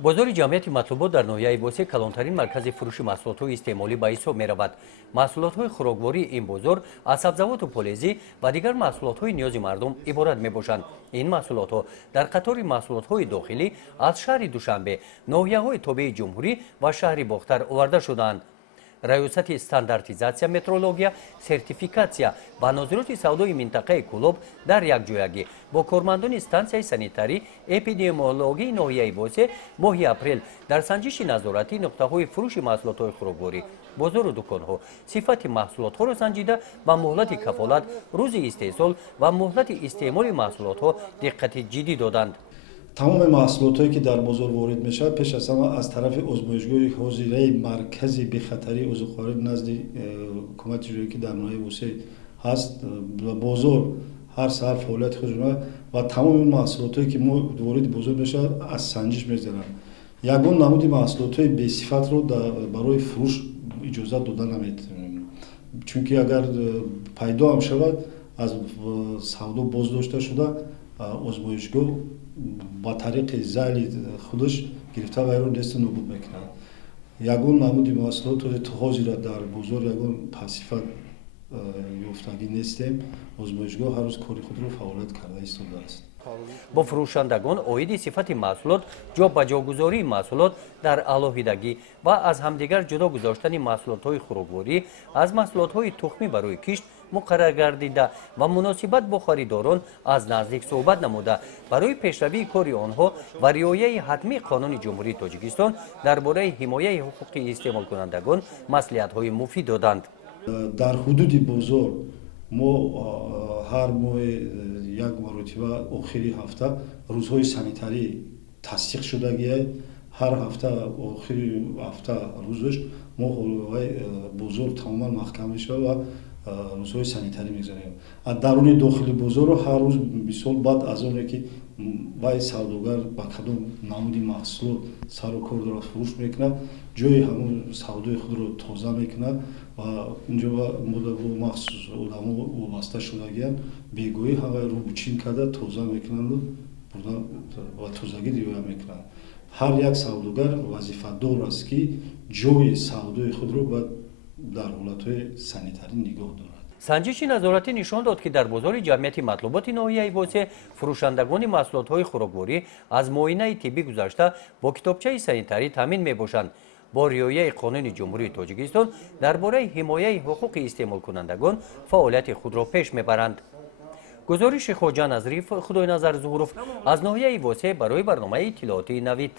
бозори ҷамъияти матлубот дар ноҳияи Восе калонтарин маркази фурӯши маҳсулотҳои истеъмолӣ ба ҳисоб меравад. маҳсулотҳои хӯроквории ин бозор аз сабзавоту полезӣ ва дигар маҳсулотҳои ниёзи мардум иборат мебошанд. ин маҳсулотҳо дар қатори маҳсулотҳои дохилӣ аз шаҳри Душанбе, ноҳияҳои тобеи Ҷумҳурӣ ва шаҳри Бохтар оварда шудаанд. раёсати стандартизатсия, метрология, сертификатсия ва нозироти савдои минтақаи Кӯлоб дар якҷоягӣ бо кормандони стансияи санитарӣ эпидемиологии ноҳияи Восе моҳи апрел дар санҷиши назоратӣ нуқтаҳои фурӯши маҳсулотҳои хӯрокворӣ, бозору дуконҳо сифати маҳсулотҳоро санҷида ба муҳлати кафолат, рӯзи истеҳсол ва муҳлати истеъмоли маҳсулотҳо диққати ҷиддӣ доданд. тамоми маҳсулотҳое ки дар бозор ворид мешавад пеш аз ҳама аз тарафи озмоишгоҳи ҳозираи маркази бехатарии ӯзуқорӣ назди ҳукумати ҷумҳурӣ ки дар ноҳияи Восе ҳаст, бозор ҳар саҳар фаъолияти худро ва тамоми маҳсулотҳое ки ворид бозор мешавад аз санҷиш мезананд. ягон намуди маҳсулотҳои бесифатро барои фурӯш иҷоза дода наметавонем, чунки агар пайдо ҳам шавад аз савдо боздошта шуда озмоишгоҳ ба тариқи зайли худаш гирифта вайро десту нобуд мекунад. ягон намуди маҳсулот ҳозира дар бозор ягон пасифат ёфтагӣ нестем. озмоишгоҳ ҳар рӯз кори худро фаъолият карда истодааст. бо фурӯшандагон оиди сифати маҳсулот, ҷобаҷогузории маҳсулот дар алоҳидагӣ ва аз ҳамдигар ҷудо гузоштани маҳсулотҳои хӯрокворӣ аз маҳсулотҳои тухмӣ барои кишт муқаррар гардида ва муносибат бо харидорон аз наздик суҳбат намуда барои пешравии кори онҳо ва риояи ҳатмии Қонуни Ҷумҳурии Тоҷикистон дар бораи ҳимояи ҳуқуқи истеъмолкунандагон маслиҳатҳои муфид доданд. дар ҳудуди бозор мо ҳар моҳи як маротиба охири ҳафта рӯзҳои санитарӣ тасдиқ шудагиай ҳар ҳафта охири ҳафта рӯзаш мо ҳолваи бозор тамоман маҳкам мешавад ва рӯзҳои санитарӣ мегузарем. аз даруни дохили бозору ҳар рӯз мисол баъд аз оне ки вай савдогар ба кадом намуди маҳсулот сару кор дорад фурӯш мекунад, ҷои ҳамон савдои худро тоза мекунад ва инҷо махсус одамо вобаста шудагиянд бегоҳӣ ҳамаи рӯбучин карда тоза мекунанду ва тозагӣ риоя мекунанд. ҳар як савдогар вазифадор аст ки ҷои савдои худро бояд дар ҳолатҳои санитарӣ нигоҳ дорад. санҷиши назоратӣ нишон дод ки дар бозори ҷамъияти матлуботи ноҳияи Восе фурӯшандагони маҳсулотҳои хӯрокворӣ аз муоинаи тиббӣ гузашта бо китобчаи санитарӣ таъмин мебошанд. бо риояи Қонуни Ҷумҳурии Тоҷикистон дар бораи ҳимояи ҳуқуқи истеъмолкунандагон фаъолияти худро пеш мебаранд. гузориши Хоҷа Назриф, Худойназар Зуҳуров аз ноҳияи Восе барои барномаи иттилооти Навид.